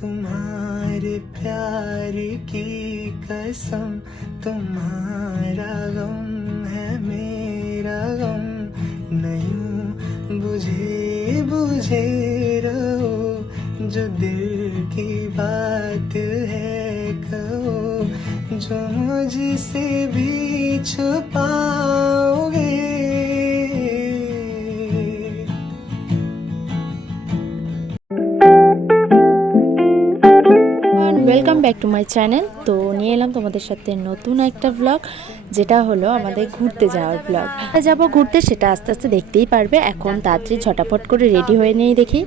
तुम्हारे प्यार की कसम, तुम्हारा गम है मेरा गम, नहीं बुझे बुझे रहो, जो दिल की बात है कहो, जो मुझसे भी छुपाओगे। Welcome back to my channel. তো নিয়ে এলাম তোমাদের সাথে নতুন একটা ব্লগ, যেটা হলো আমাদের ঘুরতে যাওয়ার ব্লগ। যাবো ঘুরতে, সেটা আস্তে আস্তে দেখতেই পারবে। এখন তাড়াতাড়ি ঝটাপট করে রেডি হয়ে নেই দেখি।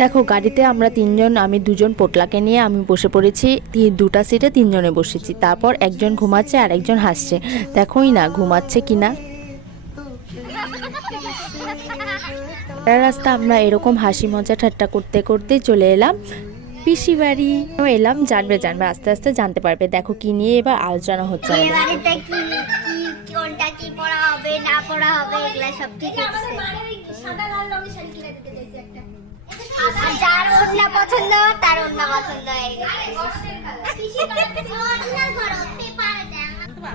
দেখো, গাড়িতে আমরা তিনজন, আমি দুজন পোটলাকে নিয়ে আমি বসে পড়েছি। দুটা সিটে তিনজনে বসেছি। তারপর একজন ঘুমাচ্ছে আর একজন হাসছে। দেখোই না ঘুমাচ্ছে কিনা। রাস্তা আমরা এরকম হাসি মজা ঠাট্টা করতে করতে চলে এলাম পিসি বাড়ি। এলাম, জানবে আস্তে আস্তে জানতে পারবে। দেখো কি নিয়ে এবার আলোচনা হচ্ছে। কোনটা কি পড়া হবে না পড়া হবে এগুলা সব ঠিক আছে। সাদা লাল রঙের শাড়ি কিনে দিতে চাইছি একটা। আর যার ওড়না পছন্দ তার ওড়না পছন্দ হয়ে গেছে।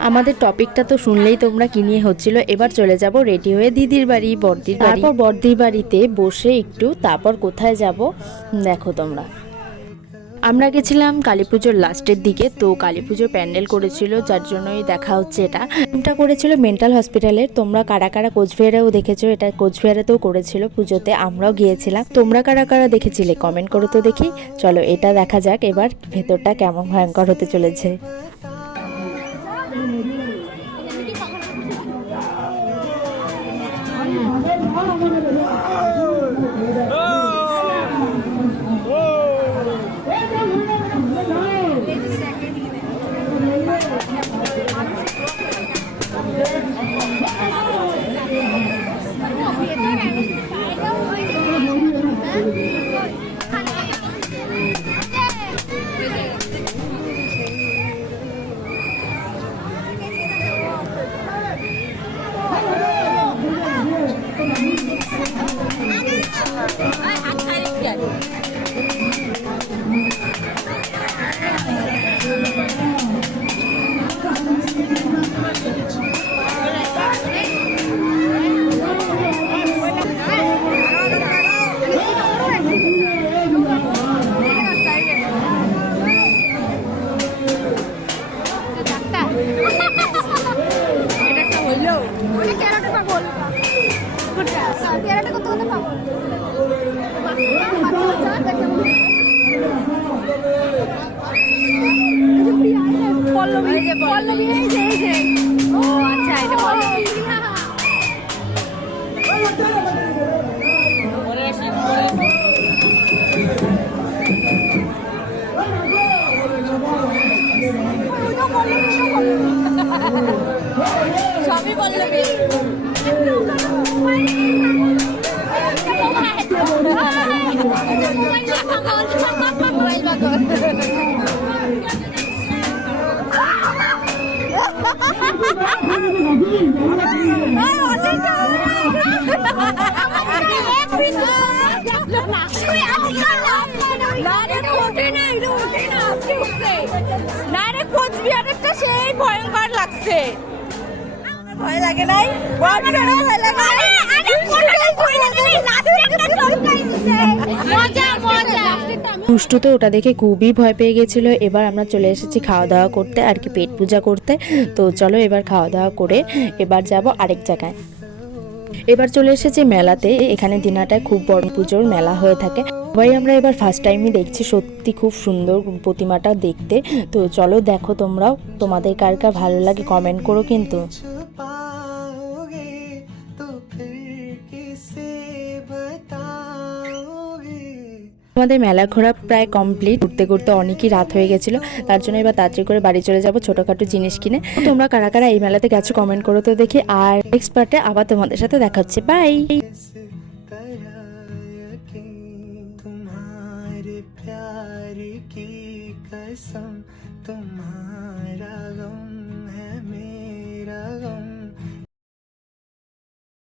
আমাদের টপিকটা তো শুনলেই তোমরা কি নিয়ে হচ্ছিল। এবার চলে যাব রেডি হয়ে দিদির বাড়ি, বড়দির বাড়ি। তারপর বড়দির বাড়িতে বসে একটু, তারপর কোথায় যাব দেখো তোমরা। আমরা গেছিলাম কালী পুজোর লাস্টের দিকে। তো কালী পুজোর প্যান্ডেল করেছিল, যার জন্যই দেখা হচ্ছে। এটা করেছিল মেন্টাল হসপিটালের। তোমরা কারা কারা কোচবিহারেও দেখেছো, এটা কোচবিহারেতেও করেছিল পুজোতে, আমরাও গিয়েছিলাম। তোমরা কারা কারা দেখেছিলে কমেন্ট করো তো দেখি। চলো এটা দেখা যাক এবার ভেতরটা কেমন ভয়ঙ্কর হতে চলেছে। সবই বলবি কোচবিহারেরটা সেই ভয়ঙ্কর লাগছে। ভয় লাগে নাই? দুষ্টু তো ওটা দেখে খুবই ভয় পেয়ে গেছিল। এবার আমরা চলে এসেছি খাওয়া দাওয়া করতে, আর কি পেট পূজা করতে। তো চলো এবার খাওয়া দাওয়া করে এবার যাব আরেক জায়গায়। এবার চলে এসেছি মেলাতে। এখানে দিনাটায় খুব বড় পুজোর মেলা হয়ে থাকে। সবাই আমরা এবার ফার্স্ট টাইমই দেখছি। সত্যি খুব সুন্দর প্রতিমাটা দেখতে। তো চলো দেখো তোমরাও, তোমাদের কার কার ভালো লাগে কমেন্ট করো কিন্তু। আমাদের মেলা ঘোরা প্রায় কমপ্লিট। ঘুরতে ঘুরতে অনেকই রাত হয়ে গেছিল, তার জন্য এবার তাড়াতাড়ি করে বাড়ি চলে যাব ছোটখাটো জিনিস কিনে। তোমরা কারা কারা এই মেলাতে গেছো কমেন্ট করো তো দেখি। আর নেক্সট পার্টে আবার তোমাদের সাথে দেখা হচ্ছে। বাই। तुम्हारे प्यार की कसम, तुम्हारा